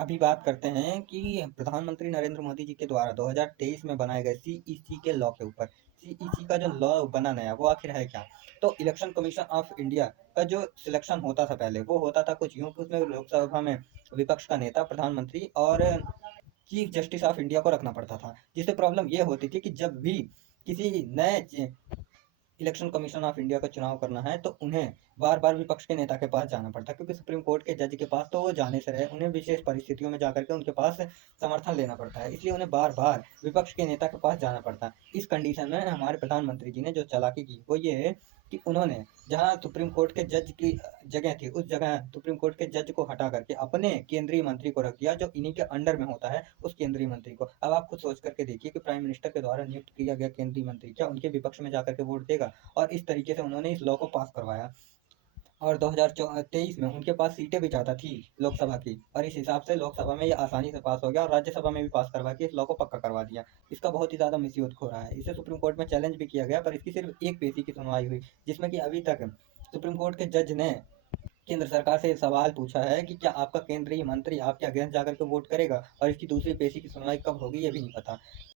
अभी बात करते हैं कि प्रधानमंत्री नरेंद्र मोदी जी के द्वारा 2023 में बनाए गए सीईसी के लॉ के ऊपर। सीईसी का जो लॉ बना नया वो आखिर है क्या? तो इलेक्शन कमीशन ऑफ इंडिया का जो सिलेक्शन होता था पहले वो होता था कुछ यूँ कि उसमें लोकसभा में विपक्ष का नेता, प्रधानमंत्री और चीफ जस्टिस ऑफ इंडिया को रखना पड़ता था। जिससे प्रॉब्लम ये होती थी कि जब भी किसी नए इलेक्शन कमीशन ऑफ इंडिया का चुनाव करना है तो उन्हें बार-बार विपक्ष के नेता के पास जाना पड़ता है, क्योंकि सुप्रीम कोर्ट के जज के पास तो वो जाने से रहे, उन्हें विशेष परिस्थितियों में जाकर के उनके पास समर्थन लेना पड़ता है, इसलिए उन्हें बार-बार विपक्ष के नेता के पास जाना पड़ता है। इस कंडीशन में हमारे प्रधानमंत्री जी ने जो चालाकी की वो ये है कि उन्होंने जहाँ सुप्रीम कोर्ट के जज की जगह थी उस जगह सुप्रीम कोर्ट के जज को हटा करके अपने केंद्रीय मंत्री को रख दिया, जो इन्हीं के अंडर में होता है, उस केंद्रीय मंत्री को। अब आप खुद सोच करके देखिए कि प्राइम मिनिस्टर के द्वारा नियुक्त किया गया केंद्रीय मंत्री क्या उनके विपक्ष में जाकर के वोट देगा? और इस तरीके से उन्होंने इस लॉ को पास करवाया। और 2023 में उनके पास सीटें भी ज़्यादा थी लोकसभा की, और इस हिसाब से लोकसभा में ये आसानी से पास हो गया और राज्यसभा में भी पास करवा के इस लॉ को पक्का करवा दिया। इसका बहुत ही ज़्यादा मिसयूज हो रहा है। इसे सुप्रीम कोर्ट में चैलेंज भी किया गया, पर इसकी सिर्फ एक पेशी की सुनवाई हुई, जिसमें कि अभी तक सुप्रीम कोर्ट के जज ने केंद्र सरकार से सवाल पूछा है कि क्या आपका केंद्रीय मंत्री आपके अगेंस्ट जाकर के वोट करेगा, और इसकी दूसरी पेशी की सुनवाई कब होगी ये भी नहीं पता।